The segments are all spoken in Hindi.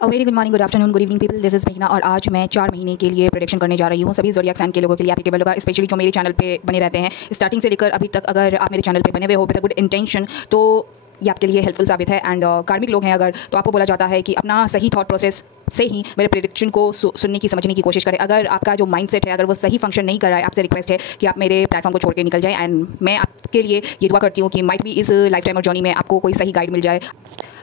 Very good morning, good afternoon, good evening people, this is महीना और आज मैं 4 महीने के लिए प्रेडिक्शन करने जा रही हूँ। सभी ज़ोडिएक साइन के लोगों के लिए एप्लीकेबल होगा, स्पेशली जो मेरे चैनल पे बने रहते हैं स्टार्टिंग से लेकर अभी तक। अगर आप मेरे चैनल पे बने हुए हो विद गुड इंटेंशन तो ये आपके लिए हेल्पफुल साबित है। एंड कार्मिक लोग हैं अगर, तो आपको बोला जाता है कि अपना सही थॉट प्रोसेस से ही मेरे प्रेडिक्शन को सुनने की, समझने की कोशिश करें। अगर आपका जो माइंडसेट है अगर वो सही फंक्शन नहीं कर रहा है, आपसे रिक्वेस्ट है कि आप मेरे प्लेटफॉर्म को छोड़ के निकल जाएं। एंड मैं आपके लिए ये दुआ करती हूँ कि माइट भी इस लाइफ टाइम और जर्नी में आपको कोई सही गाइड मिल जाए।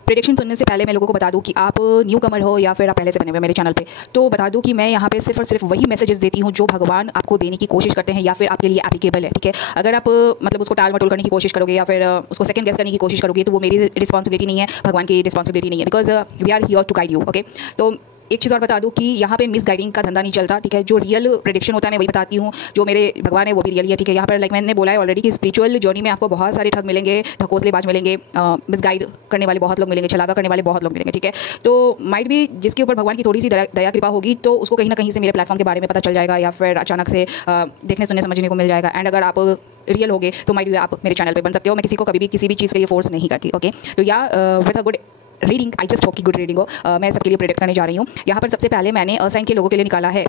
प्रेडिक्शन सुनने से पहले मैं लोगों को बता दूं कि आप न्यू कमर हो या फिर आप पहले से बने हुए मेरे चैनल पे, तो बता दूं कि मैं यहाँ पे सिर्फ और सिर्फ वही मैसेजेस देती हूँ जो भगवान आपको देने की कोशिश करते हैं या फिर आपके लिए एप्लीकेबल है। ठीक है, अगर आप मतलब उसको टाल मटोल करने की कोशिश करोगे या फिर उसको सेकंड गेस करने की कोशिश करोगे तो वो मेरी रिस्पॉन्सिबिलिटी नहीं है, भगवान की रिस्पॉन्सिबिलिटी नहीं है, because we are here to guide you. Okay, तो एक चीज़ और बता दूं कि यहाँ पे मिस गाइडिंग का धंधा नहीं चलता। ठीक है, जो रियल प्रेडिक्शन होता है मैं वही बताती हूँ, जो मेरे भगवान है वो भी रियल है। ठीक है, यहाँ पर लाइक मैंने बोला है ऑलरेडी कि स्पिरिचुअल जर्नी में आपको बहुत सारे ठग मिलेंगे, ढकोसलेबाज मिलेंगे, मिस गाइड करने वाले बहुत लोग मिलेंगे, छलावा करने वाले बहुत लोग मिलेंगे। ठीक है, तो माइट भी जिसके ऊपर भगवान की थोड़ी सी दया कृपा होगी तो उसको कहीं ना कहीं से मेरे प्लेटफॉर्म के बारे में पता चल जाएगा या फिर अचानक से देखने सुनने समझने को मिल जाएगा। एंड अगर आप रियल होगे तो माइट भी आप मेरे चैनल पर बन सकते हो। मैं किसी को कभी भी किसी भी चीज़ के लिए फोर्स नहीं करती। ओके, तो या with a good reading, I just hope की गुड रीडिंग हो। मैं सबके लिए प्रेडिक्ट करने जा रही हूँ। यहाँ पर सबसे पहले मैंने असाइन के लोगों के लिए निकाला है।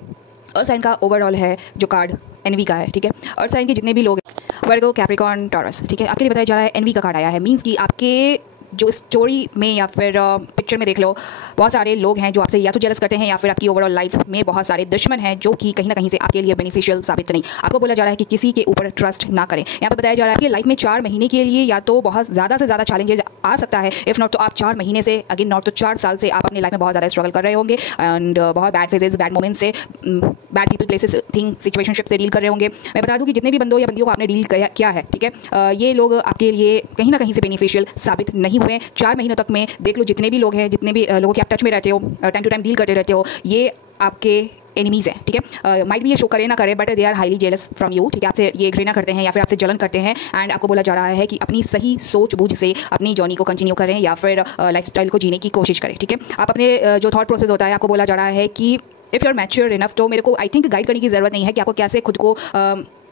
असाइन का ओवरऑल है जो कार्ड एनवी का है। ठीक है, और साइन के जितने भी लोग वर्गो, कैप्रिकॉर्न, टॉरस, ठीक है, आपके लिए बताया जा रहा है एनवी का कार्ड आया है। मीन्स कि आपके जो स्टोरी में या फिर पिक्चर में देख लो, बहुत सारे लोग हैं जो आपसे या तो जेलस करते हैं या फिर आपकी ओवरऑल लाइफ में बहुत सारे दुश्मन हैं जो कि कहीं ना कहीं से आपके लिए बेनिफिशियल साबित नहीं। आपको बोला जा रहा है कि किसी के ऊपर ट्रस्ट ना करें। यहाँ पर बताया जा रहा है कि लाइफ में 4 महीने के लिए या तो बहुत ज़्यादा से ज़्यादा चैलेंजेस आ सकता है, इफ़ नॉट तो आप 4 महीने से अगेन नॉट तो 4 साल से आप अपनी लाइफ में बहुत ज़्यादा स्ट्रगल कर रहे होंगे एंड बहुत बैड फेजेस, बैड मोमेंट्स से, bad people, places, thing, situationship से डील कर रहे होंगे। मैं बता दूँ कि जितने भी बंदों या बंदियों को आपने डील किया है, ठीक है, ये लोग आपके लिए कहीं ना कहीं से बेनिफिशियल साबित नहीं हुए। 4 महीनों तक में देख लो जितने भी लोग हैं, जितने भी लोगों के आप टच में रहते हो, टाइम टू टाइम डील करते रहते हो, ये आपके एनिमीज़ हैं। ठीक है, माइट भी ये शो करे ना करे but they are highly jealous from you. ठीक है, आपसे ये घृणा करते हैं या फिर आपसे जलन करते हैं। एंड आपको बोला जा रहा है कि अपनी सही सोच बूझ से अपनी जर्नी को कंटिन्यू करें या फिर लाइफस्टाइल को जीने की कोशिश करें। ठीक है, आप अपने जो थॉट प्रोसेस होता है, आपको बोला जा रहा है कि if you are mature enough, तो मेरे को आई थिंक गाइड करने की ज़रूरत नहीं है कि आपको कैसे खुद को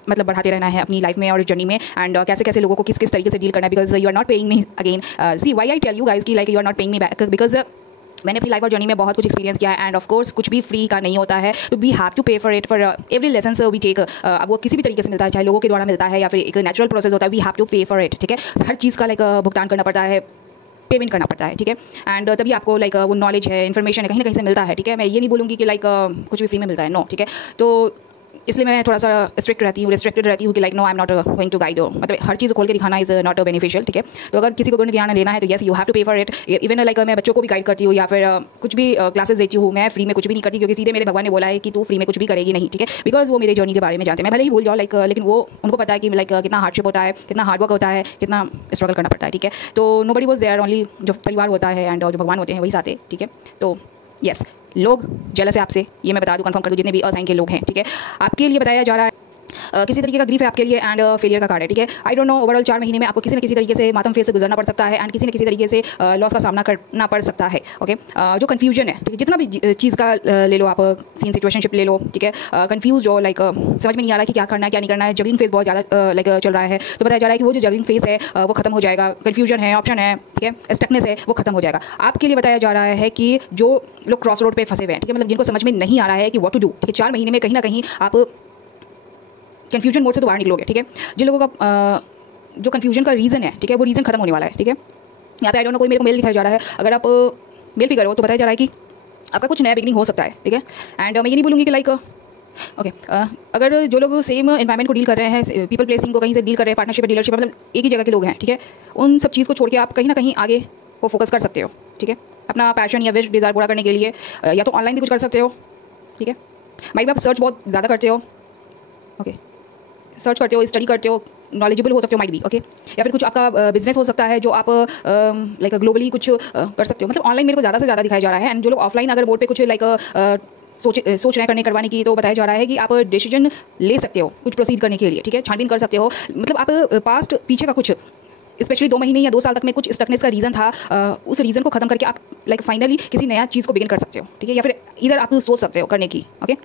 मतलब बढ़ाते रहना है अपनी लाइफ में और जर्नी में। एंड कैसे कैसे लोगों को किस किस तरीके से डील करना है, because you are not paying me again. See why I tell you guys की like you are not paying me back, because मैंने अपनी लाइफ और जर्नी में बहुत कुछ एक्सपीरियंस किया है। एंड ऑफ कोर्स कुछ भी फ्री का नहीं होता है, तो we have to pay for it, for every lesson we take. अब वो किसी भी तरीके से मिलता है, चाहे लोगों के द्वारा मिलता है या फिर एक नेचुरल प्रोसेस होता है, we have to pay for it. ठीक है, हर चीज़ का लाइक भुगतान करना पड़ता है, पेमेंट करना पड़ता है। ठीक है, एंड तभी आपको लाइक वो नॉलेज है, इन्फॉर्मेशन है, कहीं ना कहीं से मिलता है। ठीक है, मैं ये नहीं बोलूँगी कि लाइक कुछ भी फ्री में मिलता है, नो। ठीक है, तो इसलिए मैं थोड़ा सा रिस्ट्रिक्टेड रहती हूँ कि like no I am not going to guide. मतलब हर चीज़ खोल के दिखाना इज़ नॉट बेनिफिशियल। ठीक है, तो अगर किसी को गुण ज्ञान लेना है तो yes you have to pay for it. Even like मैं बच्चों को भी गाइड करती हूँ या फिर कुछ भी क्लासेस देती हूँ, मैं फ्री में कुछ भी नहीं करती, क्योंकि सीधे मेरे भगवान ने बोला है कि तू फ्री में कुछ भी करेगी नहीं। ठीक है, बिकॉज वो मेरे जर्नी के बारे में जानते हैं। मैं भले ही भूल जाऊँ लाइक, लेकिन वो उनको पता है कि लाइक कितना हार्डशिप होता है, कितना हार्डवर्क होता है, कितना स्ट्रगल करना पड़ता है। ठीक है, तो नोबडी वाज देयर, ओनली जो परिवार होता है एंड जो भगवान होते हैं वही साथ है। ठीक है, तो यस लोग जेलस है आपसे, ये मैं बता दूं, कंफर्म कर दूं, जितने भी असाइन के लोग हैं। ठीक है, आपके लिए बताया जा रहा है किसी तरीके का ग्रीफ है आपके लिए एंड फेलियर का कार्ड है। ठीक है, आई डोंट नो, ओवरऑल 4 महीने में आपको किसी न किसी तरीके से मातम फेज से गुजरना पड़ सकता है एंड किसी न किसी तरीके से लॉस का सामना करना पड़ सकता है। ओके, जो कन्फ्यूजन है, ठीक है, जितना भी चीज़ का ले लो आप, सीन, सिचुएशनशिप ले लो। ठीक है, कन्फ्यूज हो, लाइक समझ में नहीं आ रहा है कि क्या करना है क्या नहीं करना है, जगलिंग फेज बहुत ज़्यादा लाइक चल रहा है, तो बताया जा रहा है कि वो जो जगलिंग फेज है वो खत्म हो जाएगा। कन्फ्यूजन है, ऑप्शन है, ठीक है, स्टकनेस है, वो खत्म हो जाएगा। आपके लिए बताया जा रहा है कि जो लोग क्रॉस रोड पर फंसे हुए हैं, ठीक है, मतलब जिनको समझ में नहीं आ रहा है कि व्हाट टू डू, ठीक है, 4 महीने में कहीं ना कहीं आप कन्फ्यूजन मोड से तो बाहर निकलोगे। ठीक है, जिन लोगों का जो कन्फ्यूजन का रीज़न है, ठीक है, वो रीज़न खत्म होने वाला है। ठीक है, यहाँ पे आई डोंट नो, कोई मेरे को मेल दिखाया जा रहा है, अगर आप मेल फिगर हो तो बताया जा रहा है कि आपका कुछ नया बिगनिंग हो सकता है। ठीक है, एंड मैं ये नहीं बोलूँगी कि लाइक ओके, अगर जो लोग सेम एनवायरमेंट को डील कर रहे हैं, पीपल प्लेसिंग को कहीं से डील कर रहे हैं, पार्टनरशिप, डीलरशिप, मतलब एक ही जगह के लोग हैं, ठीक है, उन सब चीज़ को छोड़ के आप कहीं ना कहीं आगे को फोकस कर सकते हो। ठीक है, अपना पैशन या विश डिज़ायर पूरा करने के लिए या तो ऑनलाइन भी कुछ कर सकते हो। ठीक है, माइट भी आप सर्च बहुत ज़्यादा करते हो, ओके, सर्च करते हो, स्टडी करते हो, नॉलेजेबल हो सकते हो माइट भी। ओके, या फिर कुछ आपका बिजनेस हो सकता है जो आप लाइक ग्लोबली कुछ कर सकते हो। मतलब ऑनलाइन मेरे को ज़्यादा से ज़्यादा दिखाया जा रहा है। एंड जो लोग ऑफलाइन अगर बोर्ड पे कुछ लाइक सोच रहे हैं करवाने की, तो बताया जा रहा है कि आप डिसीजन ले सकते हो कुछ प्रोसीड करने के लिए। ठीक है, छानबीन कर सकते हो, मतलब आप पास्ट पीछे का कुछ स्पेशली 2 महीने या 2 साल तक में कुछ स्टकनेस का रीज़न था, उस रीज़न को खत्म करके आप लाइक फाइनली किसी नया चीज़ को बिगिन कर सकते हो। ठीक है, या फिर इधर आप सोच सकते हो करने की। ओके,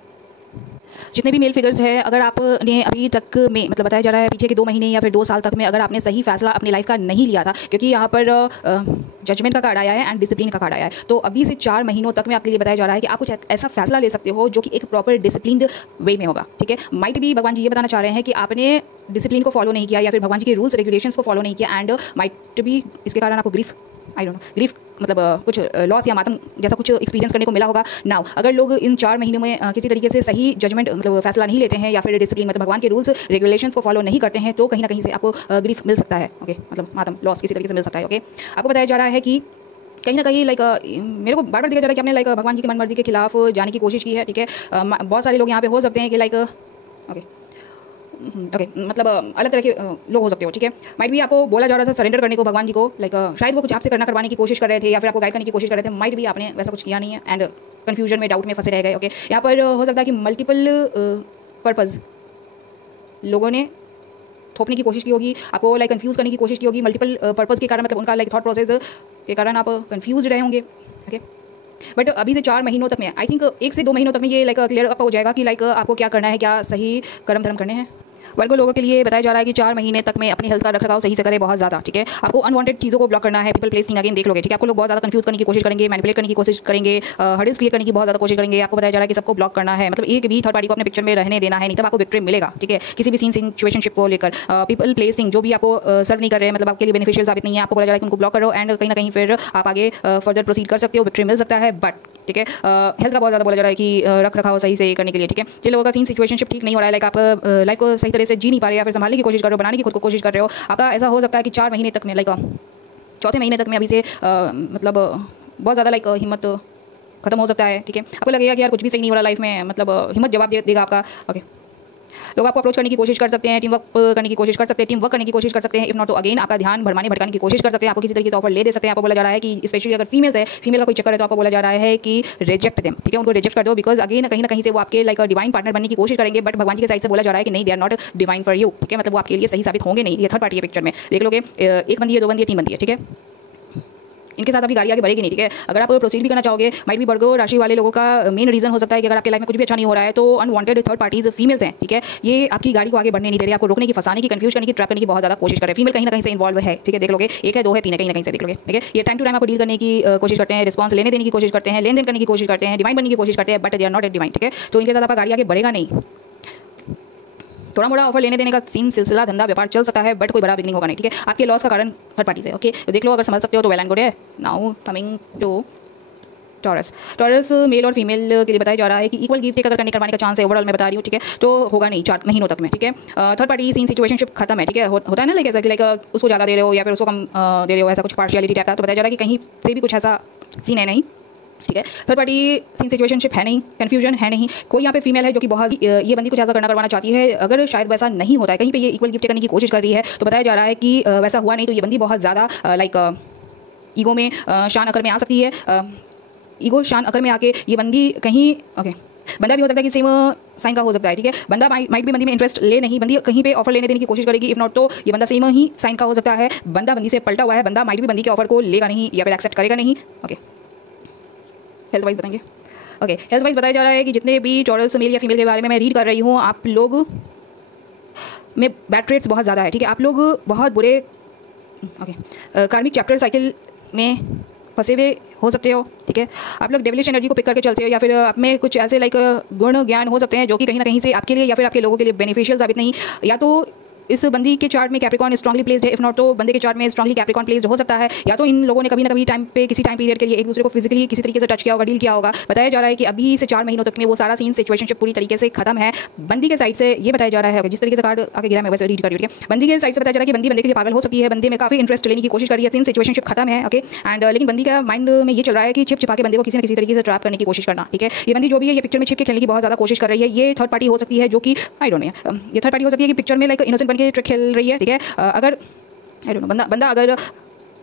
जितने भी मेल फिगर्स हैं, अगर आपने अभी तक में मतलब बताया जा रहा है पीछे के 2 महीने या फिर 2 साल तक में अगर आपने सही फैसला अपनी लाइफ का नहीं लिया था, क्योंकि यहाँ पर जजमेंट का कार्ड आया है एंड डिसिप्लिन का कार्ड आया है, तो अभी से 4 महीनों तक में आपके लिए बताया जा रहा है कि आप कुछ ऐसा फैसला ले सकते हो जो कि एक प्रॉपर डिसिप्लिन्ड वे में होगा। ठीक है, माइट भी भगवान जी ये बताना चाह रहे हैं कि आपने डिसिप्लिन को फॉलो नहीं किया या फिर भगवान जी के रूल्स रेगुलेशंस को फॉलो नहीं किया, एंड माइट भी इसके कारण आपको ग्रीफ ग्रीफ मतलब कुछ लॉस या मातम जैसा कुछ एक्सपीरियंस करने को मिला होगा। नाउ अगर लोग इन 4 महीनों में किसी तरीके से सही जजमेंट मतलब फैसला नहीं लेते हैं या फिर डिसिप्लिन मतलब भगवान के रूल्स रेगुलेशंस को फॉलो नहीं करते हैं, तो कहीं ना कहीं से आपको ग्रीफ मिल सकता है। ओके, मतलब मातम लॉस किसी तरीके से मिल सकता है। ओके, आपको बताया जा रहा है कि कहीं ना कहीं मेरे को बार बार दिखाया जा रहा है कि आपने भगवान जी की मन मर्जी के खिलाफ जाने की कोशिश की है। ठीक है, बहुत सारे लोग यहाँ पे हो सकते हैं कि ओके मतलब अलग तरह के लोग हो सकते हो। ठीक है, माइट भी आपको बोला जा रहा था सरेंडर करने को भगवान जी को, शायद वो कुछ आपसे करवाने की कोशिश कर रहे थे या फिर आपको गाइड करने की कोशिश कर रहे थे। माइट भी आपने वैसा कुछ किया नहीं है एंड कन्फ्यूजन में डाउट में फंसे रह गए। ओके, यहाँ पर हो सकता है कि मल्टीपल पर्पज़ लोगों ने थोपने की कोशिश की होगी, आपको कंफ्यूज करने की कोशिश की होगी मल्टीपल पर्पज़ के कारण, मतलब उनका थॉट प्रोसेस के कारण आप कंफ्यूज रहे होंगे। ओके, बट अभी से 4 महीनों तक में आई थिंक 1 से 2 महीनों तक में ये क्लियर अप हो जाएगा कि आपको क्या करना है, क्या सही कर्म धर्म करने हैं। वर्गो लोगों के लिए बताया जा रहा है कि 4 महीने तक में अपनी हेल्थ का रखरखाव सही से करें बहुत ज़्यादा। ठीक है, आपको अनवांटेड चीज़ों को ब्लॉक करना है, पीपल प्लेस थिंग अगेन देख लोगे। ठीक है, आपको लोग बहुत ज़्यादा कंफ्यूज करने की कोशिश करेंगे, मैनिपुलेट करने की कोशिश करेंगे, हर्डल्स क्रिएट करने की बहुत ज़्यादा कोशिश करेंगे। आपको बताया जा रहा है कि सबको ब्लॉक करना है, मतलब एक भी थर्ड पार्टी को अपने पिक्चर में रहने देना है, नहीं तब आपको विक्ट्री मिलेगा। ठीक है, किसी भी सीन सिचुएशनशिप को लेकर पीपल प्लेस थिंग जो भी आपको सर्व नहीं कर रहे हैं, मतलब आपके लिए बेनिफिशियल साबित नहीं है, आपको बोला जा रहा है कि उनको ब्लॉक करो एंड कहीं ना कहीं फिर आप आगे फर्दर प्रोसीड कर सकते हो, विक्ट्री मिल सकता है। बट ठीक है, हेल्थ का बहुत ज़्यादा बोला जा रहा है कि रख रखाव सही से करने के लिए। ठीक है, जिन लोगों का सीन सिचुएशनशिप ठीक नहीं हो रहा है, आप लाइफ को सही तरह से जी नहीं पा रहे या फिर संभालने की कोशिश कर रहे हो, बनाने की खुद को कोशिश कर रहे हो, आपका ऐसा हो सकता है कि 4 महीने तक में चौथे महीने तक में अभी से मतलब बहुत ज़्यादा हिम्मत खत्म हो सकता है। ठीक है, आपको लगेगा कि यार कुछ भी सही नहीं हो रहा लाइफ में, मतलब हिम्मत जवाब देगा आपका। ओके, लोग आपको अप्रोच करने की कोशिश कर सकते हैं, टीम वर्क करने की कोशिश कर सकते हैं, टीम वर्क करने की कोशिश कर सकते हैं। इफ नॉट तो अगेन आपका ध्यान भटकाने की कोशिश कर सकते हैं, आपको किसी तरीके से ऑफर ले दे सकते हैं। आपको बोला जा रहा है कि स्पेशली अगर फीमेल्स है, फीमेल का कोई चक्कर है, तो आपको बोला जा रहा है कि रिजेक्ट देम। ठीक है, उनको रिजेक्ट कर दो, बिकॉज अगेन कहीं ना कहीं से वो आपके डिवाइन पार्टनर बनने की कोशिश करेंगे, बट भगवान जी के साइड से बोला जा रहा है कि नहीं, they are not divine for you. ठीक है, मतलब वो आपके लिए सही साबित होंगे नहीं। ये थर्ड पार्टी के पिक्चर में देख लोगे, 1 बंदी है, 2 बंदी है, 3 बंदी है। ठीक है, इनके साथ अभी गाड़ी आगे बढ़ेगी नहीं। ठीक है, अगर आप प्रोसीड भी करना चाहोगे, माइट भी वर्गो राशि वाले लोगों का मेन रीजन हो सकता है कि अगर आपके लाइफ में कुछ भी अच्छा नहीं हो रहा है तो अनवांटेड थर्ड पार्टीज फीमेल्स हैं। ठीक है, ये आपकी गाड़ी को आगे बढ़ने नहीं दे रही, आपको रोकने की, फंसाने की, कंफ्यूज करने की, ट्रैप करने की बहुत ज़्यादा कोशिश कर रहे हैं। फीमेल कहीं ना कहीं से इन्वॉल्व है। ठीक है, देख लोगे, 1 है, 2 है, 3 है, कहीं ना कहीं से देख लोगे। ठीक है, ये टाइम टू टाइम आपको डील करने की कोशिश करते हैं, रिस्पॉन्स लेने देने की कोशिश करते हैं, लेन देन करने की कोशिश करते हैं, डिवाइन बनने की कोशिश करते हैं, but they are not at divine. ठीक है, तो इनके साथ आपका गाड़ी आगे बढ़ेगा नहीं। थोड़ा मोड़ा ऑफर लेने देने का सीन सिलसिला धंधा व्यापार चल सकता है, बट कोई बड़ा बिगनिंग होगा नहीं। ठीक है, आपके लॉस का कारण थर्ड पार्टी से। ओके, तो देख लो, अगर समझ सकते हो तो वेल एंड गुड है। Now coming to Taurus male और फीमेल के लिए बताया जा रहा है कि इक्वल गिफ्ट अगर करवाने का चांस है, ओवरऑल मैं बता रही हूँ। ठीक है, तो होगा नहीं 4 महीनों तक में। ठीक है, थर्ड पार्टी सीन सिचुएशनशिप खत्म है। ठीक है, होता है ना ऐसा कि उसको ज़्यादा दे रहे हो या फिर उसको कम दे रहे हो, ऐसा कुछ पार्शियलिटी टाइप का। तो बताया जा रहा है कि कहीं से भी कुछ ऐसा सीन है नहीं। ठीक है, थर्ड पार्टी सीन सिचुएशनशिप है नहीं, कन्फ्यूजन है नहीं। कोई यहाँ पे फीमेल है जो कि बहुत ये बंदी कुछ ऐसा करवाना चाहती है, अगर शायद वैसा नहीं होता है, कहीं पे ये इक्वल गिफ्ट करने की कोशिश कर रही है, तो बताया जा रहा है कि वैसा हुआ नहीं, तो ये बंदी बहुत ज़्यादा ईगो में शान अकर में आ सकती है। ईगो शान अकर में आके ये बंदी कहीं बंदा भी हो सकता है कि सेम साइन का हो सकता है। ठीक है, बंदा माइट भी बंदी में इंटरेस्ट ले नहीं, बंदी कहीं पे ऑफर लेने देने की कोशिश करेगी। इफ नॉट तो ये बंदा सेम ही साइन का हो सकता है, बंदा बंदी से पलटा हुआ है, बंदा माइट भी बंदी के ऑफर को लेगा नहीं या फिर एक्सेप्ट करेगा नहीं। ओके, हेल्थ वाइज बताएंगे। ओके, हेल्थ वाइज बताया जा रहा है कि जितने भी टॉरस मेल या फीमेल के बारे में मैं रीड कर रही हूँ, आप लोग में बैड ट्रेट्स बहुत ज़्यादा है। ठीक है, आप लोग बहुत बुरे कार्मिक चैप्टर साइकिल में फंसे हुए हो सकते हो। ठीक है, आप लोग डेविलिश एनर्जी को पिक करके चलते हो, या फिर आप में कुछ ऐसे गुण ज्ञान हो सकते हैं जो कि कहीं ना कहीं से आपके लिए या फिर आपके लोगों के लिए बेनिफिशियल साबित नहीं। या तो इस बंदी के चार्ट में कैप्रिकॉर्न स्ट्रांगली प्लेस्ड है, इफ नॉट तो बंदे के चार्ट में स्ट्रांगली कैप्रिकॉर्न प्लेस्ड हो सकता है, या तो इन लोगों ने कभी ना कभी टाइम पे किसी टाइम पीरियड के लिए एक दूसरे को फिजिकली किसी तरीके से टच किया होगा, डील किया होगा। बताया जा रहा है कि अभी से 4 महीनों तक में वो सारा सीन सिचुएशनशिप पूरी तरीके से खत्म है। बंदी के साइड से ये बताया जा रहा है, जिस तरीके से कार्ड आगे गिरा मैं वैसे रीड कर रही हूँ। बंदी के साइड से बताया जा रहा है कि बंदे के लिए पागल हो सकती है, बंदे में काफी इंटरेस्ट लेने की कोशिश कर रही है, सीन सिचुएशनशिप खत्म है। ओके, एंड लेकिन बंदी का माइंड में ये चल रहा है कि छिपा के बंदे को किसी न किसी तरीके से ट्रैप करने की कोशिश करना। ठीक है, ये बंदी जो भी है ये पिक्चर में छिप के खेलने की बहुत ज़्यादा कोशिश कर रही है। ये थर्ड पार्टी हो सकती है जो कि आई डोंट नो, ये थर्ड पार्टी हो सकती है कि पिक्चर में इनोसेंट बन के ट्रिक खेल रही है। ठीक है, अगर आई डोंट नो, बंदा अगर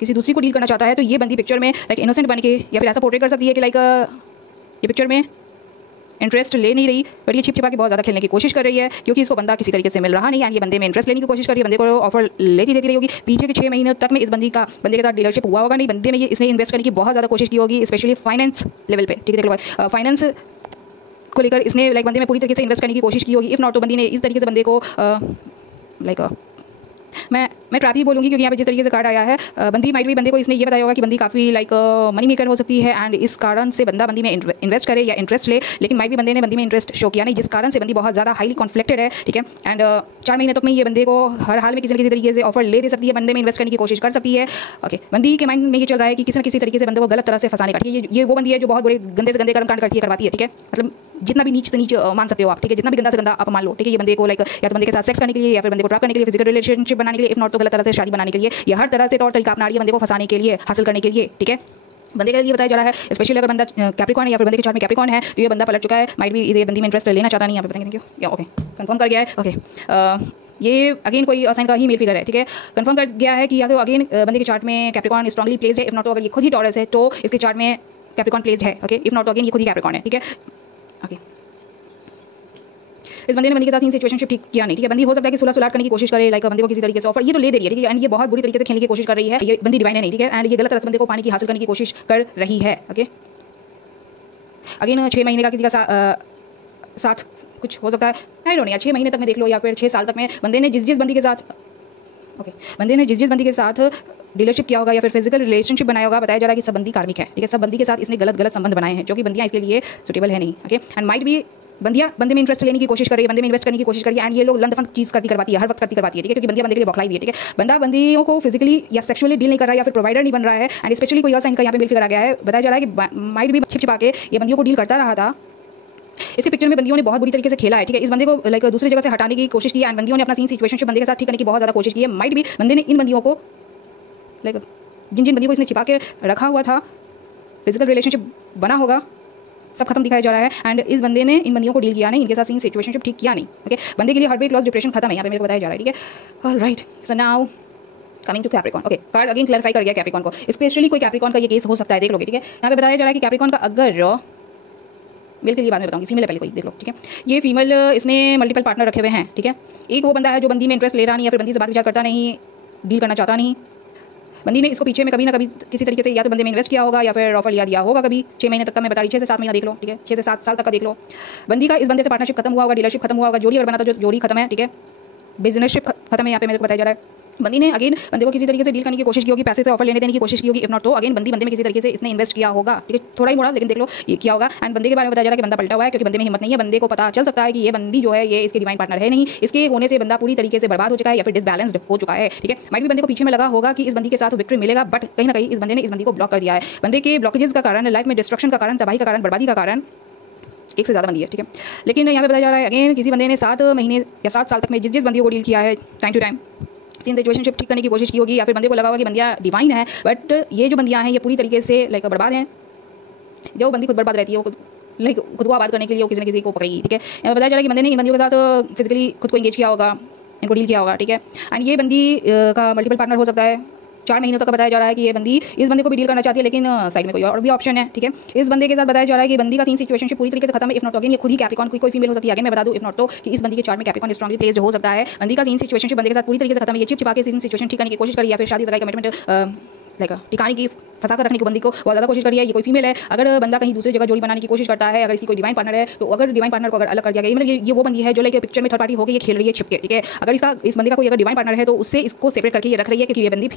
किसी दूसरी को डील करना चाहता है तो ये बंदी पिक्चर में इनोसेंट बन के या फिर ऐसा पोर्ट्रेट कर सकती है कि ये पिक्चर में इंटरेस्ट ले नहीं रही, बट ये छिपा के बहुत ज़्यादा खेलने की कोशिश कर रही है, क्योंकि इसको बंदा किसी तरीके से मिल रहा नहीं है। ये बंदे में इंटरेस्ट लेने की कोशिश कर रही है, बंदे को ऑफर लेती देती रही होगी। पीछे के 6 महीने तक में इस बंदे के साथ डीलरशिप हुआ होगा नहीं, बंदे में इसने इन्वेस्ट करने की बहुत ज़्यादा कोशिश की होगी, स्पेशली फाइनेंस लेवल पे। ठीक है, फाइनेंस को लेकर इसने लाइक बंदे में पूरी तरीके से इन्वेस्ट करने की कोशिश की होगी। इफ़ नॉट तो बंदी ने इस तरीके से बंदे को लाइक मैं ट्रैप ही बोलूँगी, क्योंकि यहाँ पे जिस तरीके से कार्ड आया है, बंदी माइट भी बंदे को इसने ये बताया होगा कि बंदी काफ़ी लाइक मनी मेकर हो सकती है, एंड इस कारण से बंदा बंदी में इन्वेस्ट करे या इंटरेस्ट ले, लेकिन माइट भी बंदे ने बंदी में इंटरेस्ट शो किया नहीं, जिस कारण से बंदी बहुत ज़्यादा हाईली कॉन्फ्लिक्टेड है। ठीक है, एंड 4 महीने तक में ये बंदे को हर हाल में किसी न किसी तरीके से ऑफर ले दे सकती है, बंदे में इन्वेस्ट करने की कोशिश कर सकती है। ओके, बंदी के माइंड में ये चल रहा है कि किसी न किसी तरीके से बंदे को गलत तरह से फंसाने का। ठीक है, ये वो बंदी है जो बहुत बड़े गंदे से गंदे कर्म कांड करती है, करवाती है। ठीक है, मतलब जितना भी नीच से नीच मान सकते हो आप। ठीक है, जितना भी गंदा से गंदा आप मान लो। ठीक है, ये बंदे को लाइक या तो बंदे के साथ सेक्स करने के लिए, या फिर बंदे को ट्रैप करने के लिए, फिजिकल रिलेशनशिप बनाने के लिए, इफ नॉट तो गलत तरह से शादी बनाने के लिए, या हर तरह से तौर तरीका अपना रही है बंदे को फंसाने के लिए, हासिल करने के लिए। ठीक है, बंदे के लिए बताया जा रहा है, स्पेशली अगर बंदा कैप्रिकॉर्न है या फिर बंदे के चार्ट में कैप्रिकॉर्न है, तो ये बंदा पलट चुका है। माइट भी ये बंदी में इंटरेस्ट लेना चाहता नहीं, यहाँ पे बताएंगे थैंक यू। या ओके, कंफर्म कर गया है। ओके, ये अगेन कोई साइन का ही मेल फिगर है। ठीक है, कंफर्म कर गया है कि या तो अगेन बंदे के चार्ट में कैप्रिकॉर्न स्ट्रांगली प्लेस्ड है, इफ नॉट तो अगर ये खुद ही टॉरस है तो इसके चार्ट में कैप्रिकॉर्न प्लेस्ड है। ओके, इफ नॉट तो अगेन ये खुद ही कैप्रिकॉर्न है। ठीक है, ओके, इस बंदे ने बंदी के साथ इन सिचुएशनशिप ठीक किया नहीं। ठीक है, बंदी हो सकता है कि सुलह सुलाट करने की कोशिश करे, लाइक बंदे को किसी तरीके से ऑफर ये तो ले दे रही है। ठीक है, एंड ये बहुत बुरी तरीके से खेलने की कोशिश कर रही है। ये बंदी डिवाइन है नहीं। ठीक है, एंड ये गलत तरह से बंदे को पाने की हासिल करने की कोशिश कर रही है। ओके, अगेन 6 महीने का किसी का साथ कुछ हो सकता है, आई डोंट नो, या 6 महीने तक में देख लो, या फिर 6 साल तक में बंदे ने जिस बंदी के साथ बंदे ने जिस बंदी के साथ डीलरशिप किया होगा या फिर फिजिकल रिलेशनशिप बनाया होगा, बताया जा रहा है कि सब बंदी कार्मिक है। ठीक है, सब बंदी के साथ इसने गलत संबंध बनाए हैं, जो कि बंदियां इसके लिए सुटेबल है नहीं। ओके, एंड माइट भी बंदियां बंदे में इंटरेस्ट लेने की कोशिश कर रही है, बंदे में इन्वेस्ट करने की कोशिश कर रही है, एंड ये लोग लंदफंद चीज़ करवाती है, हर वक्त करवाती है। ठीक है, क्योंकि बंदियां बंदे के लिए बौखलाई भी है। ठीक है, बंदा बंदियों को फिजिकली या सेक्सुअली डील नहीं कर रहा है या फिर प्रोवाइडर नहीं बन रहा है, एंड स्पेशली कोई और साइन का यहाँ पे मिल फिगर आ गया है। बताया जा रहा है कि माइट भी छिपा के ये बंदियों को डील करता रहा था। इसी पिक्चर में बंदियों ने बहुत बुरी तरीके से खेला है। ठीक है, इस बंदे को लाइक दूसरी जगह से हटाने की कोशिश की, एंड बंदियों ने अपना सीन सिचुएशनशिप बंदे के साथ ठीक करने की बहुत ज़्यादा कोशिश की है। माइट भी बंदे ने इन बंदियों को लाइक जिन बंदियों को इसने छिपा के रखा हुआ था, फिजिकल रिलेशनशिप बना होगा, सब खत्म दिखाया जा रहा है, एंड इस बंदे ने इन बंदियों को डील किया नहीं, इनके साथ सीन सिचुएशनशिप ठीक किया नहीं। ओके, बंदे के लिए हार्ट रेट लॉस डिप्रेशन खत्म है, यहाँ पे मेरे को बताया जा रहा है। ठीक है, alright, so now coming to Capricorn. Okay, card again clarify कर गया कैप्रिकॉर्न को, स्पेशली कोई कैप्रिकॉर्न का ये केस हो सकता है, देख लोगे। ठीक है, यहाँ पे बताया जा रहा है कि कैप्रिकॉर्न का अगर मेल के लिए बाद में बताऊंगी, फीमेल है पहले कोई देख लो। ठीक है, ये फीमेल इसने मल्टीपल पार्टनर रखे हुए हैं। ठीक है, एक वो बंदा है जो बंदी में इंटरेस्ट ले रहा नहीं, या फिर बंदी से बात विचार करता नहीं, डील करना चाहता नहीं। बंदी ने इसको पीछे में कभी ना कभी किसी तरीके से या तो बंदे में इन्वेस्ट किया होगा या फिर ऑफर लिया दिया होगा कभी। 6 महीने तक का मैं बता रही, 6 से 7 महीना देख लो। ठीक है, 6 से 7 साल तक का देख लो। बंदी का इस बंदे से पार्टनरशिप खत्म हुआ होगा, डीलरशिप खत्म हुआ होगा, जोड़ी अगर बना तो जोड़ी खत्म है। ठीक है, बिजनेसशिप खत्म है, यहाँ पे मेरे को बताया जा रहा है। बंदी ने अगेन बंदे को किसी तरीके से डील करने की कोशिश की होगी, पैसे से ऑफर लेने देने की कोशिश की होगी, इफ नॉट तो अगेन बंदे में किसी तरीके से इसने इन्वेस्ट किया होगा। ठीक है, थोड़ा ही मोड़ा, लेकिन देख लो ये किया होगा। एंड बंदे के बारे में बताया जा रहा है कि बंदा पलटा हुआ है, क्योंकि बंदे में हिम्मत नहीं है। बंदे को पता चल सकता है कि ये बंदी जो है ये इसके डिवाइन पार्टनर है नहीं, इसके होने से बंदा पूरी तरीके से बर्बाद हो चुका है या फिर डिसबैलेंस्ड हो चुका है। ठीक है, माइट भी बंदे को पीछे में लगा होगा कि इस बंदी के साथ विक्ट्री मिलेगा, बट कहीं ना कहीं इस बंदे ने इस बंदी को ब्लॉक कर दिया है। बंदे के ब्लॉकेजेस का कारण, लाइफ में डिस्ट्रक्शन का कारण, तबाही का कारण, बर्बादी का कारण एक से ज़्यादा बंदी है। ठीक है, लेकिन यहाँ पे बताया जा रहा है अगेन किसी बंदे ने 7 महीने या 7 साल तक में जिस बंदियों को डील किया है, time to time seen situationship ठीक करने की कोशिश की होगी, या फिर बंदे को लगा होगा कि बंदियाँ डिवाइन है, बट ये जो बंदियाँ हैं ये पूरी तरीके से लाइक बर्बाद हैं। जब वो बंदी खुद बर्बाद रहती है, वो लाइक खुद को आबाद करने के लिए वो किसी न किसी को पकड़ेगी। ठीक है, यहाँ बताया जा रहा है कि बंदे ने इन बंदियों के साथ फिजिकली खुद को इंगेज किया होगा, इनको डील किया होगा। ठीक है, एंड ये बंदी का मल्टीपल पार्टनर हो सकता है। 4 महीनों तक का बताया जा रहा है कि ये बंदी इस बंदे को भी डील करना चाहती है, लेकिन साइड में कोई और भी ऑप्शन है। ठीक है, इस बंदे के साथ बताया जा रहा है कि बंदी का सीन सिचुएशनशिप पूरी तरीके से खत्म है, इफ नॉट अगेन ये खुद ही कैप्रिकॉर्न कोई फीमेल हो सकती है। आगे मैं बता दूं, इफ नॉट तो कि इस बंदी के चार्ट में कैप्रिकॉर्न स्ट्रांगली प्लेस्ड हो सकता है। बंदी का सीन सिचुएशनशिप बंदे के साथ पूरी तरीके से खत्म है, ये चिपचिपा के सीन सिचुएशन ठीक करने की कोशिश करी, या फिर शादी सगाई कमिटमेंट लाइक टिकाने की, फंसा कर रखने की बंदी को बहुत ज़्यादा कोशिश करी है। ये कोई फीमेल है। अगर बंदा कहीं दूसरी जगह जोड़ी बनाने की कोशिश करता है, अगर इसकी कोई डिवाइन पार्टनर है, तो अगर डिवाइन पार्टनर को अगर अलग कर दिया गया, मतलब ये वो बंदी है जो लाइक पिक्चर में थर्ड पार्टी होकर ये खेल रही है छिपके। ठीक है, अगर इस बंदी का कोई अगर डिवाइन पार्टनर है तो उससे इसको सेपरेट करके ये रख रही है, क्योंकि ये बंदी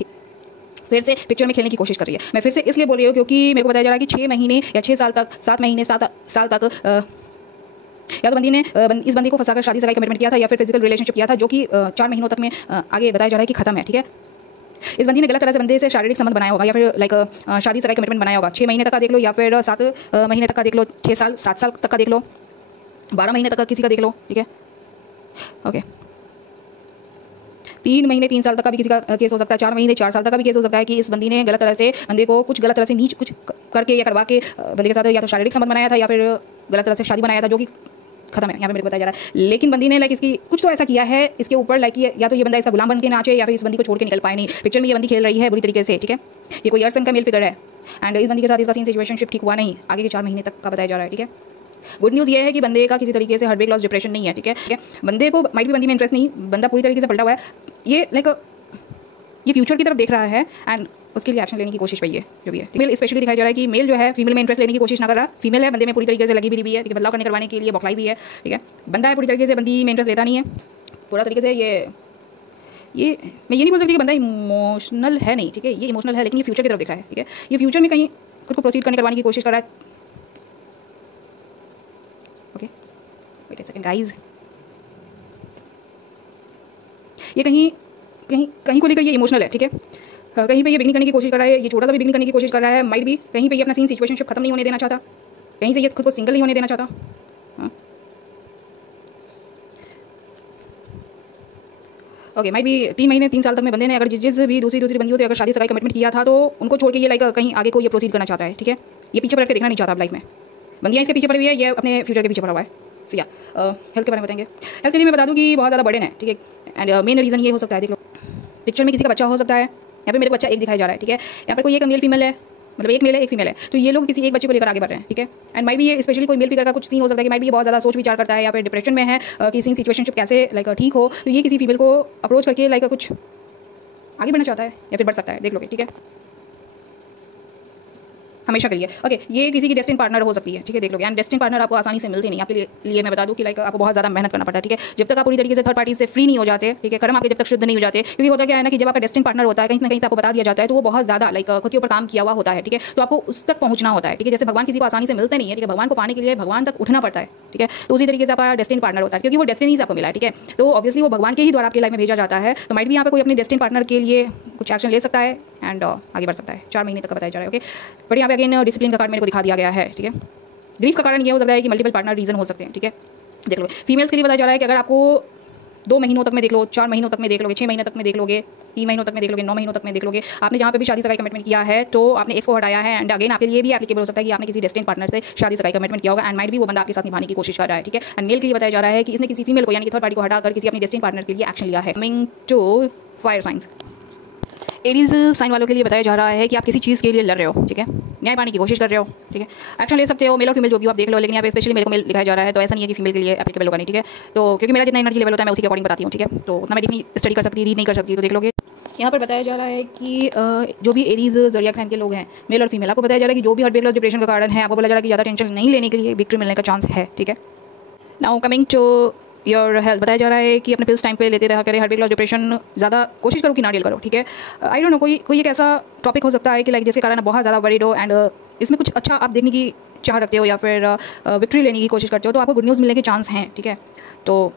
फिर से पिक्चर में खेलने की कोशिश कर रही है। मैं फिर से इसलिए बोल रही हूँ क्योंकि मेरे को बताया जा रहा है कि 6 महीने या 6 साल तक, 7 महीने 7 साल तक या तो बंदी ने इस बंदी को फंसाकर शादी सगाई कमिटमेंट किया था, या फिर फिजिकल रिलेशनशिप किया था, जो कि 4 महीनों तक में आगे बताया जा रहा है कि खत्म है। ठीक है, इस बंदी ने गलत तरह से बंदे से शारीरिक संबंध बनाया होगा, या फिर लाइक शादी सगाई कमिटमेंट बनाया होगा। 6 महीने तक का देख लो, या फिर 7 महीने तक का देख लो, 6 साल 7 साल तक का देख लो, 12 महीने तक का किसी का देख लो। ठीक है, ओके, 3 महीने 3 साल तक का भी किसी का केस हो सकता है, 4 महीने 4 साल तक का भी केस हो सकता है कि इस बंदी ने गलत तरह से बंदे को कुछ गलत तरह से नीच कुछ करके या करवा के बंदे के साथ या तो शारीरिक संबंध बनाया था, या फिर गलत तरह से शादी बनाया था, जो कि खत्म है। यहाँ पे मेरे को बताया जा रहा है, लेकिन बंदी ने लाइक इसकी कुछ तो ऐसा किया है इसके ऊपर, लाइक या तो ये बंदा इसका गुलाम बन के नाचे, या फिर इस बंदी को छोड़ के निकल पाए नहीं। पिक्चर में ये बंदी खेल रही है बुरी तरीके से। ठीक है, ये कोई अर्सन का मेल फिगर है, एंड इस बंदी के साथ इसका सीन सिचुएशनशिप ठीक हुआ नहीं, आगे के 4 महीने तक का बताया जा रहा है। ठीक है, गुड न्यूज़ ये है कि बंदे का किसी तरीके से हार्ट ब्रेक लॉस डिप्रेशन नहीं है। ठीक है, बंदे को माइट भी बंदी में इंटरेस्ट नहीं, बंदा पूरी तरीके से पलटा हुआ है। ये लाइक ये फ्यूचर की तरफ देख रहा है, एंड उसके लिए एक्शन लेने की कोशिश वही है जो भी है। मेल स्पेशली दिखाया जा रहा है कि मेल जो है फीमेल में इंटरेस्ट लेने की कोशिश ना कर रहा, फीमेल है बंदे में पूरी तरीके से लगी भी है, ठीक है, बदलाव करने करवाने के लिए बौखलाई भी है, ठीक है। बंदा है पूरी तरीके से बंदी में इंटरेस्ट लेता नहीं है पूरा तरीके से। ये मैं ये नहीं बोल सकती कि बंदा इमोशनल है नहीं, ठीक है, ये इमोशनल है लेकिन ये फ्यूचर की तरफ दिख रहा है, ठीक है। ये फ्यूचर में कहीं खुद को प्रोसीड करने की कोशिश कर रहा है। Okay wait a second guys, ये कहीं को लेकर ये इमोशनल है, ठीक है। कहीं पे ये बिगनिंग करने की कोशिश कर रहा है, ये छोटा सा भी बिगनिंग करने की कोशिश कर रहा है, माइट भी कहीं पे ये अपना सीन सिचुएशनशिप खत्म नहीं होने देना चाहता, कहीं से ये खुद को सिंगल नहीं होने देना चाहता। ओके माइट भी 3 महीने 3 साल तक में बंदे ने अगर जिस भी दूसरी बंदियों से अगर शादी सगाई कमिटमेंट किया था तो उनको छोड़ के ये लाइक कहीं आगे को ये प्रोसीड करना चाहता है, ठीक है। ये पीछे पड़ के देखना नहीं चाहता अब लाइफ में। बंदियाँ इसके पीछे पड़ी हुई है, ये अपने फ्यूचर के पीछे पड़ा हुआ है। सो या हेल्थ के बारे में बताएंगे। हेल्थ के लिए मैं बता दूँ कि बहुत ज़्यादा बर्डन है, ठीक है। एंड मेन रीज़न ये हो सकता है, देख लो पिक्चर में किसी का बच्चा हो सकता है, यहाँ पे मेरे को बच्चा एक दिखाया जा रहा है, ठीक है। यहाँ पर कोई एक मेल फीमेल है, मतलब एक मेल है एक फीमेल है, तो ये लोग किसी एक बच्चे को लेकर आगे बढ़ रहे हैं, ठीक है। एंड माइट भी ये स्पेशली कोई मेल फिगर का कुछ सीन हो सकता है कि माइट भी ये बहुत ज़्यादा सोच विचार करता है या फिर डिप्रेशन में है कि सीन सिचुएशनशिप कैसे लाइक ठीक हो, तो ये किसी फीमेल को अप्रोच करके लाइक कुछ आगे बढ़ना चाहता है या फिर बढ़ सकता है, देख लोगे, ठीक है, हमेशा के लिए। ओके ये किसी की डेस्टिन पार्टनर हो सकती है, ठीक है, देख लोगे। एंड डेस्टिन पार्टनर आपको आसानी से मिलती नहीं, आपके लिए मैं बता दूं कि लाइक आपको बहुत ज़्यादा मेहनत करना पड़ता है, ठीक है। जब तक आप पूरी तरीके से थर्ड पार्टी से फ्री नहीं हो जाते, ठीक है, कर्म आपके जब तक शुद्ध नहीं हो जाते, क्योंकि होता क्या है ना कि जब आपका डेस्टिन पार्टनर होता है कहीं ना कहीं आपको बता दिया जाता है तो वो बहुत ज़्यादा लाइक खुद के ऊपर काम किया हुआ होता है, ठीक है। तो आपको उस तक पहुंचना होता है, ठीक है। जैसे भगवान किसी को आसानी से मिलते नहीं है, ठीक है, भगवान को पाने के लिए भगवान तक उठना पड़ता है, ठीक है। तो उसी तरीके से आपका डेस्टिन पार्टनर होता है क्योंकि वो डेस्टिनी से आपको मिला है, ठीक है। तो ऑब्वियसली वो भगवान के ही द्वारा आपकी लाइफ में भेजा जाता है, तो माइट भी यहाँ पे कोई अपने डेस्टिन पार्टनर के लिए कुछ एक्शन ले सकता है एंड आगे बढ़ सकता है। 4 महीने तक का बताया जा रहा है, ओके। बट यहाँ पे अगेन डिसिप्लिन का कार्ड मेरे को दिखा दिया गया है, ठीक है। ग्रीफ का कारण ये हो सकता है कि मल्टीपल पार्टनर रीजन हो सकते हैं, ठीक है, देख लो। फीमेल्स के लिए बताया जा रहा है कि अगर आपको 2 महीनों तक में देख लो, 4 महीनों तक में देख लोगे, 6 महीने तक में देख लोगे, 3 महीनों तक में देख लोगे, 9 महीनों तक में देख लोगे, आपने जहाँ पे भी शादी सगाई कमिटमेंट किया है तो आपने एक्स को हटाया है एंड अगेन आपके लिए भी एप्लीकेबल हो सकता है कि आपने किसी डेस्टिन पार्टनर से शादी सगाई कमिटमेंट किया होगा एंड माइट भी वो बंदा आपके साथ निभाने की कोशिश कर रहा है, ठीक है। एंड मेल के लिए बताया जा रहा है कि इसने किसी फीमेल को यानी कि थर्ड पार्टी को हटाकर किसी अपनी डेस्टिन पार्टनर के लिए एक्शन लिया है। Coming to fire signs, Aries sign वालों के लिए बताया जा रहा है कि आप किसी चीज़ के लिए लड़ रहे हो, ठीक है, न्याय पाने की कोशिश कर रहे हो, ठीक है, एक्शन ले सकते हो, मेल और फीमेल जो भी आप देख लो, लेकिन यहाँ पे स्पेशली मेरे को मेल दिखाया जा रहा है, तो ऐसा नहीं है कि फीमेल के लिए एप्लीकेबल होगा नहीं, ठीक है। तो क्योंकि मेरा जितना एनर्जी लेवल होता है मैं उसी के अकॉर्डिंग बताती हूँ, ठीक है, तो उतना मैं डीपली स्टडी कर सकती, रीड नहीं कर सकती, तो देख लोगे। यहाँ पर बताया जा रहा है कि जो भी एरीज ज़ोडिएक साइन के लोग हैं, मेल और फीमेल, आपको बताया जा रहा है कि जो भी हार्ट डिप्रेशन का कारण है, आपको बोला जा रहा है कि ज़्यादा टेंशन नहीं लेने के लिए विक्ट्री मिलने का चांस है, ठीक है। Now coming to your health, बताया जा रहा है कि अपने पिल्स टाइम पे लेते रहा करें, हार्ट लॉस डिप्रेशन ज़्यादा कोशिश करो कि ना डील करो, ठीक है। आई डोंट नो कोई एक ऐसा टॉपिक हो सकता है कि लाइक जिसके कारण बहुत ज़्यादा वरीड हो एंड इसमें कुछ अच्छा आप देखने की चाह रखते हो या फिर विक्ट्री लेने की कोशिश करते हो, तो आपको गुड न्यूज़ मिलने के चांस हैं, ठीक है। तो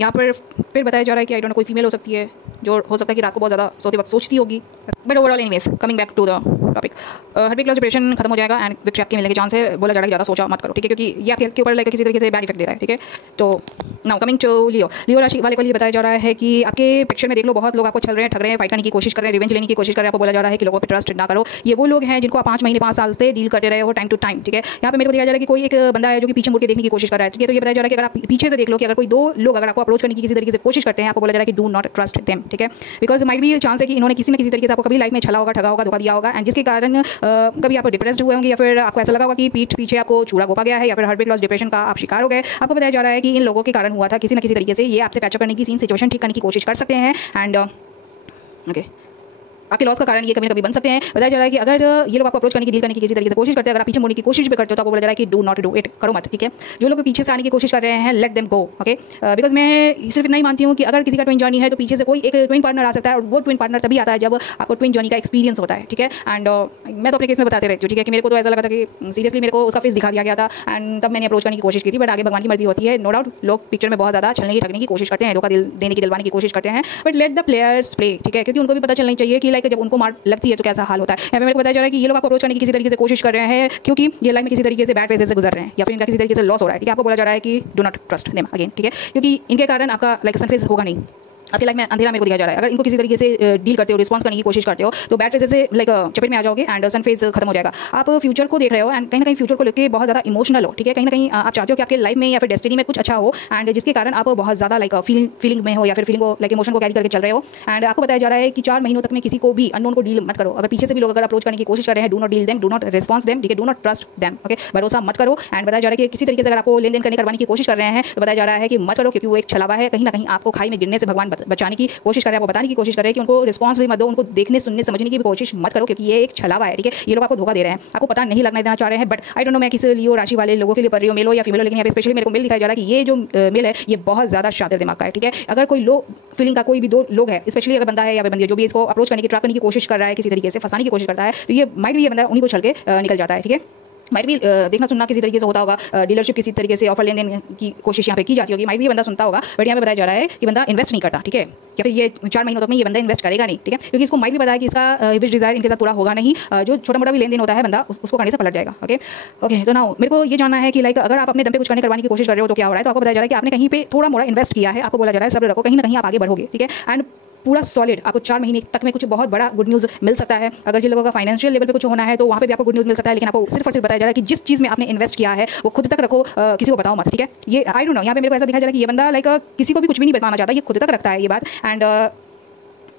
यहाँ पर फिर बताया जा रहा है कि आई डोंट नो कोई फीमेल हो सकती है जो हो सकता है कि रात को बहुत ज़्यादा सोते वक्त सोचती होगी, but overall anyways coming back to the topic, heart loss depression खत्म हो जाएगा एंड विक्ट्री आपके मिलने के चांस है। बोला जा रहा है कि ज़्यादा सोचा मत करो, ठीक है, क्योंकि ये आपके हेल्थ के ऊपर लाइक किसी तरीके से बैड इफेक्ट दे रहा है, ठीक है। तो नाउ कमिंग टू लियो राशि वाले को लिए बताया जा रहा है कि आपके पिक्चर में देख लो बहुत लोग आपको छल रहे हैं, ठग रहे हैं, फाइट करने की कोशिश कर रहे हैं, रिवेंज लेने की कोशिश कर रहे हैं। आपको बोला जा रहा है कि लोगों पर ट्रस्ट ना करो, ये वो लोग हैं जिनको आप 5 महीने 5 साल से डील करते रहे हो टाइम टू टाइम, ठीक है। यहाँ पे मेरे को दिखाया जा रहा है कि कोई एक बंदा है जो कि पीछे मुड़ के देखने की कोशिश कर रहा है, ठीक है। तो ये बताया जा रहा है कि अगर आप पीछे से देख लो कि अगर कोई 2 लोग अगर आपको अप्रोच करने की किसी तरीके से कोशिश करते हैं, आपको बोला जा रहा है कि डू नॉट ट्रस्ट देम, ठीक है, बिकॉज माइट भी चांस है कि इन्होंने किसी न किसी तरीके से आपको कभी लाइफ में छला होगा, ठगा होगा, धोखा दिया होगा एंड जिसके कारण कभी आप डिप्रेस्ड हुए होंगे या फिर आपको ऐसा लगा होगा कि पीठ पीछे आपको चूड़ा गोपा गया है या फिर हार्ट लॉस डिप्रेशन का आप शिकार हो गए। आपको बताया जा रहा है कि इन लोगों के कारण हुआ था, किसी न किसी तरीके से ये आपसे पैचअप करने की सीन सिचुएशन ठीक करने की कोशिश कर सकते हैं एंड ओके आपके लॉस का कारण ये कभी ना कभी बन सकते हैं। बताया जा रहा है कि अगर ये लोग आपको अप्रोच करने की डील करने की किसी तरीके से कोशिश करते हैं, अगर आप पीछे मुड़ने की कोशिश भी करते हो तो आपको बोला जा रहा है कि डू नॉट डू इट, करो मत, ठीक है। जो लोग पीछे से आने की कोशिश कर रहे हैं let them go, okay, because मैं सिर्फ इतना ही मानती हूँ कि अगर किसी का ट्विन जर्नी है तो पीछे से कोई एक ट्विन पार्टनर आ सकता है और वो ट्विन पार्टनर तभी आता है जब आपको ट्विन जर्नी का एक्सपीरियंस होता है, ठीक है। एंड मैं तो अपने केस में बताते रहती हूँ, ठीक है, कि मेरे को तो ऐसा लगा था कि सीरियसली मेरे को उसका फेस दिखा दिया गया था एंड तब मैंने अप्रोच करने की कोशिश की थी, बट आगे भगवान की मर्जी होती है। नो डाउट लोग पिक्चर में बहुत ज़्यादा छलने की ठगने की कोशिश करते हैं, धोखा देने की दिलवाने की कोशिश करते हैं, but let the players play, ठीक है, क्योंकि उनको भी पता चलना चाहिए कि लाइक जब उनको मार लगती है तो कैसा हाल होता है। यहाँ पे मेरे को बताया जा रहा है कि ये लोग आपको अप्रोच करने की किसी तरीके से कोशिश कर रहे हैं क्योंकि ये लाइफ में किसी तरीके से बैड फेजेस से गुजर रहे हैं या फिर इनका किसी तरीके से लॉस हो रहा है, ठीक है। आपको बोला जा रहा है कि do not trust them again, ठीक है, क्योंकि इनके कारण आपका लाइक सनफेस होगा नहीं, आपकी लाइफ में अंधेरा मेरे को दिया जा रहा है। अगर इनको किसी तरीके से डील करते हो, रिस्पॉन्स करने की कोशिश करते हो तो बैड फेज से लाइक चपेट में आ जाओगे एंड सन फेज खत्म हो जाएगा। आप फ्यूचर को देख रहे हो एंड कहीं ना कहीं फ्यूचर को लेकर बहुत ज़्यादा इमोशनल हो, ठीक है, कहीं ना कहीं आप चाहते हो कि आपके लाइफ में या फिर डेस्टिनी में कुछ अच्छा हो एंड जिसके कारण आप बहुत ज़्यादा लाइक फीलिंग में हो या फिर फीलिंग को लाइक इमोशन को कैरी करके चल रहे हो। एंड आपको बताया जा रहा है कि 4 महीनों तक में किसी को भी अननोन को डील मत करो। अगर पीछे से भी लोग अगर अप्रोच करने की कोशिश कर रहे हैं, do not deal them, do not response them, ठीक है, do not trust them, okay, भरोसा मत करो। एंड बताया जा रहा है कि किसी तरीके से अगर आपको लेन देन करवाने की कोशिश कर रहे हैं तो बताया जा रहा है कि मत करो क्योंकि वो एक छलावा है, कहीं ना कहीं आपको खाई में गिरने से भगवान बचाने की कोशिश कर रहे हैं, आपको बताने की कोशिश कर रहे हैं कि उनको रिस्पॉन्स भी मत दो, उनको देखने सुनने समझने की भी कोशिश मत करो, क्योंकि ये एक छलावा है, ठीक है। ये लोग आपको धोखा दे रहे हैं, आपको पता नहीं लगना देना चाह रहे हैं। बट आई डोंट नो मैं किस लियो राशि वाले लोगों के लिए पढ़ रही हूँ, मेल हो या फीमेल हो, लेकिन यहाँ पे स्पेशली मेरे को मेल दिखाया जा रहा है कि ये जो मेल है ये बहुत ज़्यादा शातिर दिमाग का है, ठीक है। अगर कोई लो फीलिंग का कोई भी दो लोग है, स्पेशली अगर बंदा है या बंदी है जो भी इसको अप्रोच करने की ट्रैप करने की कोशिश कर रहा है, किसी तरीके से फंसाने की कोशिश करता है, तो ये माइट भी ये बंदा उन्हीं को छल के निकल जाता है, ठीक है। माइट भी देखना सुनना किसी तरीके से होता होगा, डीलरशिप किसी तरीके से ऑफर लेन देन की कोशिश यहाँ पे की जाती होगी, माइट भी बंदा सुनता होगा, बट यहाँ पे बताया जा रहा है कि बंदा इन्वेस्ट नहीं करता, ठीक है। या फिर ये 4 महीनों तक में ये बंदा इन्वेस्ट करेगा नहीं, ठीक है, क्योंकि इसको माइट भी पता है कि इसका विश डिजायर इनके साथ पूरा होगा नहीं, जो छोटा मोटा भी लेन देन होता है बंदा उसको करने से पलट जाएगा। ओके तो नाउ मेरे को ये जानना है कि लाइक अगर आप अपने दम पे कुछ करने करवाने की कोशिश कर रहे हो तो क्या हो रहा है। तो आपको बताया जा रहा है कि आपने कहीं पे थोड़ा मोड़ा इन्वेस्ट किया है, आपको बोला जा रहा है सब्र रखो, कहीं ना कहीं आप आगे बढ़ोगे, ठीक है। एंड पूरा सॉलिड आपको 4 महीने तक में कुछ बहुत बड़ा गुड न्यूज़ मिल सकता है। अगर जिन लोगों का फाइनेंशियल लेवल पे कुछ होना है तो वहाँ पे भी आपको गुड न्यूज़ मिल सकता है, लेकिन आपको सिर्फ और सिर्फ बताया जा रहा है कि जिस चीज़ में आपने इन्वेस्ट किया है वो खुद तक रखो, किसी को बताओ मत, ठीक है। ये आई डोंट नो, यहाँ पे मेरे को ऐसा दिखाया जा रहा है कि ये बंदा लाइक किसी को भी कुछ भी नहीं बताना चाहता, ये खुद तक रखता है ये बात, एंड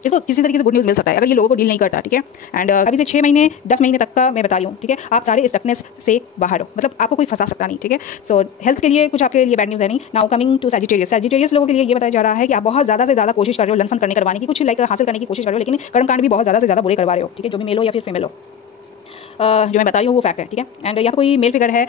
इसको किसी तरीके से गुड न्यूज़ मिल सकता है अगर ये लोगों को डील नहीं करता, ठीक है। एंड अभी से 6 महीने 10 महीने तक का मैं बता रही हूँ, ठीक है। आप सारे स्टकनेस से बाहर हो, मतलब आपको कोई फंसा सकता नहीं, ठीक है। सो हेल्थ के लिए कुछ आपके लिए बैड न्यूज़ है नहीं। नाउ कमिंग टू सैजिटेरियस लोगों के लिए ये बताया जा रहा है कि आप बहुत ज़्यादा से ज़्यादा कोशिश कर रहे हो लंच करने करवाने की, कुछ लाइक हासिल करने की कोशिश कर रहे हो, लेकिन कर्मकांड भी बहुत ज़्यादा से ज़्यादा बुरे करवा रहे हो, ठीक है। जो भी मेल हो या फिर फीमेल हो, जो मैं बता रही हूँ वो फैक्ट है, ठीक है। एंड यहाँ पे कोई मेल फिगर है,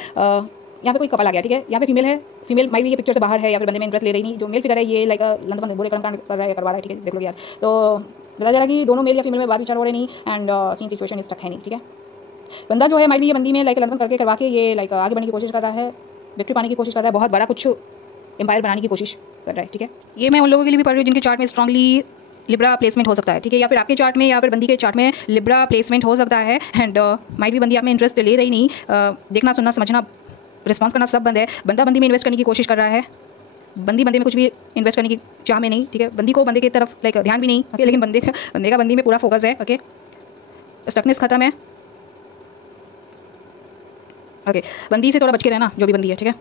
यहाँ पे कोई कपल आ गया, ठीक है। यहाँ पे फीमेल है, फीमेल माइट भी ये पिक्चर से बाहर है या फिर बंदे में इंटरेस्ट ले रही नहीं। जो मेल फिगर है ये लाइक लंदन बुरे कर्मकांड कर रहा है, करवा रहा है, ठीक है। देख लो यार, तो बताया जा रहा है कि दोनों मेल या फीमेल में बात विचार हो रहे नहीं, एंड सीन सिचुएशन इस तक है नहीं, ठीक है। बंदा जो है माइट भी ये बंदी में लाइक लंदन करके करवा के ये लाइक आगे बढ़ने की कोशिश कर रहा है, विक्ट्री पाने की कोशिश कर रहा है, बहुत बड़ा कुछ एम्पायर बनाने की कोशिश कर रहा है, ठीक है। ये मैं उन लोगों के लिए भी पढ़ रही हूँ जिनके चार्ट में स्ट्रांगली लिब्रा प्लेसमेंट हो सकता है, ठीक है। या फिर आपके चार्ट में या फिर बंदी के चार्ट में लिब्रा प्लेसमेंट हो सकता है, एंड माइट भी बंदी आप में इंटरेस्ट ले रही नहीं, देखना सुनना समझना रिस्पॉन्स करना सब बंद है। बंदा बंदी में इन्वेस्ट करने की कोशिश कर रहा है, बंदी में कुछ भी इन्वेस्ट करने की चाह में नहीं, ठीक है। बंदी को बंदे की तरफ लाइक ध्यान भी नहीं, ओके, लेकिन बंदे का बंदी में पूरा फोकस है, ओके। स्टकनेस खत्म है, ओके। बंदी से थोड़ा बच के रहना, जो भी बंदी है, ठीक है।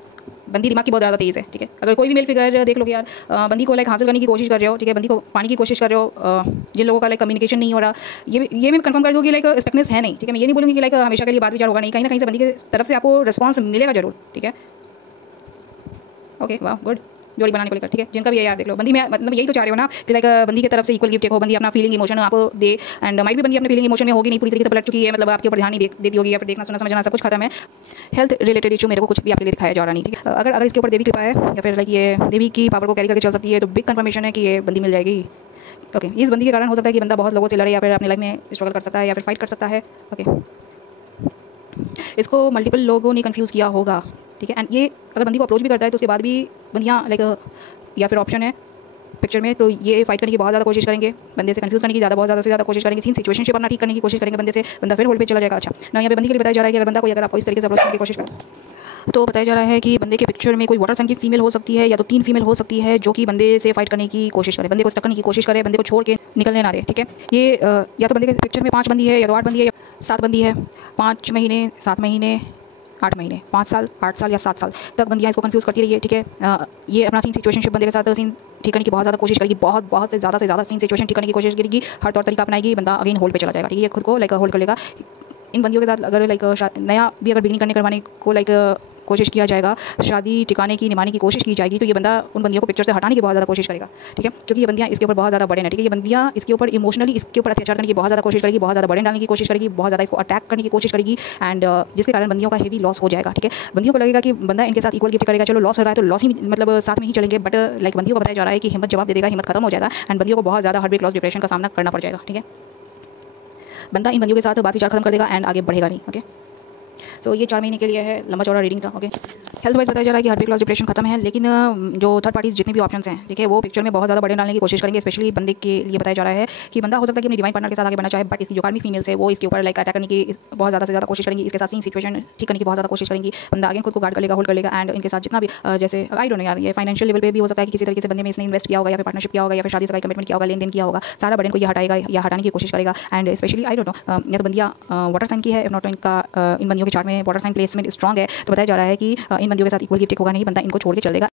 बंदी दिमाग की बहुत ज़्यादा तेज़ है, ठीक है। अगर कोई भी मेल फिगर देख लोगे यार, बंदी को लाइक हासिल करने की कोशिश कर रहे हो, ठीक है, बंदी को पाने की कोशिश कर रहे हो, जिन लोगों का लाइक कम्युनिकेशन नहीं हो रहा, ये मैं कंफर्म कर दूँ कि लाइक स्टकनेस है नहीं, ठीक है। मैं ये नहीं बोलूँगी कि लाइक हमेशा के लिए बात विचार होगा नहीं, कहीं ना कहीं से बंदी की तरफ से आपको रिस्पॉन्स मिलेगा जरूर, ठीक है। ओके, वाह, गुड। जोड़ी बनाने को लेकर, ठीक है। जिनका भी है यार देख लो, बंदी में मतलब यही तो चाह रहे हो ना कि लाइक बंदी की तरफ से इक्वल गिफ्ट हो, बंदी अपना फीलिंग इमोशन आपको दे, एंड माइट भी बंदी अपने फीलिंग इमोशन में होगी नहीं, पूरी तरीके से पलट चुकी है, मतलब आपके ऊपर ध्यान नहीं देती होगी, या फिर देखना सुनना समझना सब कुछ खत्म है। हेल्थ रिलेटेड इशू मेरे को कुछ भी आपके लिए दिखाया जा रहा नहीं, ठीक है। अगर इसके ऊपर देवी कृपा है या फिर लाइक ये देवी की पावर को कैरी करके चल सकती है, तो बिग कंफर्मेशन है कि ये बंदी मिल जाएगी, ओके। इस बंदी के कारण हो सकता है कि बंदा बहुत लोगों से लड़े या फिर अपनी लाइफ में स्ट्रगल कर सकता है या फिर फाइट कर सकता है, ओके। इसको मल्टीपल लोगों ने कन्फ्यूज़ किया होगा, ठीक है। एंड ये अगर बंदी को अप्रोच भी करता है तो उसके बाद भी बंदियाँ लाइक या फिर ऑप्शन है पिक्चर में, तो ये फाइट करने की बहुत ज़्यादा कोशिश करेंगे, बंदे से कंफ्यूज करने की बहुत ज़्यादा से ज़्यादा कोशिश करेंगे, सीन सिचुएशनशिप अपना ठीक करने की कोशिश करेंगे बंदे से, बंदा फिर होल्ड पे चला जाएगा। अच्छा ना, यहाँ पे बंदी के लिए बताया जा रहा है कि अगर बंदा कोई अगर आपको इस तरीके से अप्रोच करने की कोशिश करे तो बताया जा रहा है कि बंदे के पिक्चर में कोई वाटर साइन की फीमेल हो सकती है या तो 3 फीमेल हो सकती है जो कि बंदे से फाइट करने की कोशिश करे, बंदे को स्टक करने की कोशिश करे, बंदे को छोड़ के निकलने ना दे, ठीक है। ये या तो बंदे के पिक्चर में 5 बंदी है या तो 8 बंदी है या 7 बंदी है, 5 महीने 7 महीने 8 महीने 5 साल 8 साल या 7 साल तक बंदियाँ इसको कंफ्यूज करती रही है, ठीक है। ये अपना सीन सिचुएशनशिप बंदे के साथ सीन ठीक करने की बहुत ज़्यादा कोशिश करेगी, बहुत से ज़्यादा सीन सिचुएशन ठीक करने की कोशिश करेगी, हर तौर तरीका अपनाएगी, बंदा अगेन होल्ड पे चला जाएगा, ठीक है। ये खुद को लाइक होल्ड कर लेगा। इन बंदियों के साथ अगर लाइक नया भी अगर बिगिनिंग करने करवाने को लाइक कोशिश किया जाएगा, शादी टिकाने की निभाने की कोशिश की जाएगी, तो ये बंदा उन बंदियों को पिक्चर से हटाने की बहुत ज़्यादा कोशिश करेगा, ठीक है। क्योंकि ये बंदियाँ इसके ऊपर बहुत ज़्यादा बर्डन है, ठीक है। ये बंदियाँ इसके ऊपर इमोशनली इसके ऊपर अत्याचार करने की बहुत ज़्यादा कोशिश करेगी, बहुत ज़्यादा बर्डन डालने की कोशिश करेगी, बहुत ज़्यादा इसको अटैक करने की कोशिश करेगी, एंड जिसके कारण बंदियों का हेवी लॉस हो जाएगा, ठीक है। बंदियों को लगेगा कि बंदा इनके साथ इक्वल गिफ्ट करेगा, चलो लॉस हो रहा है तो लॉस ही मतलब साथ में ही चलेंगे, बट लाइक बंदियों को बताया जा रहा है कि हिम्मत जवाब दे देगा, हिम्मत खत्म हो जाएगा, एंड बंदियों को बहुत ज़्यादा हार्ट लॉस डिप्रेशन का सामना करना पड़ जाएगा, ठीक है। बंदा इन बंदियों के साथ बात विचार खत्म कर देगा एंड आगे बढ़ेगा नहीं, ओके। सो ये 4 महीने के लिए है, लंबा चौड़ा रीडिंग था, ओके। हेल्थ वाइज बताया जा रहा है कि हार्ट लॉस डिप्रेशन खत्म है, लेकिन जो थर्ड पार्टीज जितने भी ऑप्शंस हैं, ठीक है, वो पिक्चर में बहुत ज़्यादा बर्डन डालने की कोशिश करेंगे। स्पेशली बंदे के लिए बताया जा रहा है कि बंदा हो सकता है कि अपनी डिवाइन पार्टनर के साथ आगे बढ़ना चाहे, बट इसकी जो कार्मिक फीमेल्स है वो इसके ऊपर लाइक अटैक करने की बहुत ज़्यादा से ज़्यादा कोशिश करेंगी, इसके साथ सीन सिचुएशन ठीक करने की बहुत ज़्यादा कोशिश करेंगी। बंदा आगे खुद को गार्ड कर लेगा, होल्ड कर लेगा, एंड इनके साथ जितना भी जैसे आई डोंट नो यार, ये फाइनेंशियल लेवल पे भी हो सकता है कि किसी तरीके से बंदे में इसने इन्वेस्ट किया होगा या फिर पार्टनरशिप किया होगा या फिर शादी से कमिटमेंट किया होगा, लेन देन किया होगा, सारा बर्डन को ये हटाएगा या हटाने की कोशिश करेगा। And specially I don't know, या तो बंदियाँ वाटर साइन की है, इफ नॉट तो इनका इन बंदियों के चार्ट में वाटर साइन प्लेसमेंट स्ट्रॉन्ग है, तो बताया जा रहा है कि इन बंदियों के साथ इक्वल गिफ्ट होगा नहीं, बंदा इनको छोड़ के चल देगा।